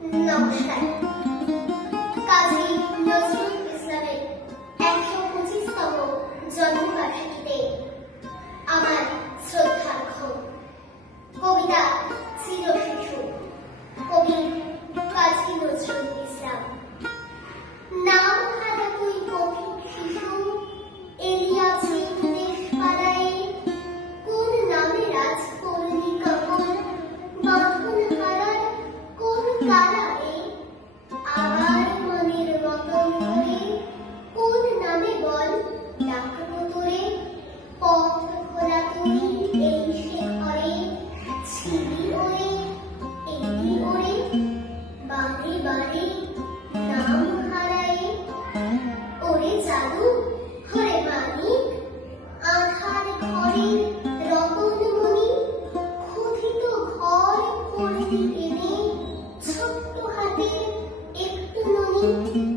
নমস্কার। কাজী নজরুল ইসলামের ১২৫তম জন্মবার্ষিকীতে আমার শ্রদ্ধার্ঘ কবিতা চিরশিশু, কবি কাজী নজরুল ইসলাম। নাম হারা তুই পথিক শিশু, এলিয়াছি দেশ পাড়ায়, কোন নামে রাজ করলি কাপড়, বাঁধন হারার কোন কারায়ে, আবার মনের মতন করে কোন নামে বল ডাকবো তোরে, পথ খোলা তুই এই শেখরে, ছিলি ওরে এটি ওরে, বারে বারে নাম হারায়ে, ওরে জাদু হরে মানিক, আধার ঘরের রতনমণি, ক্ষুধিত ঘর করলি এনে, ছোট্ট হাতের একটু ননি।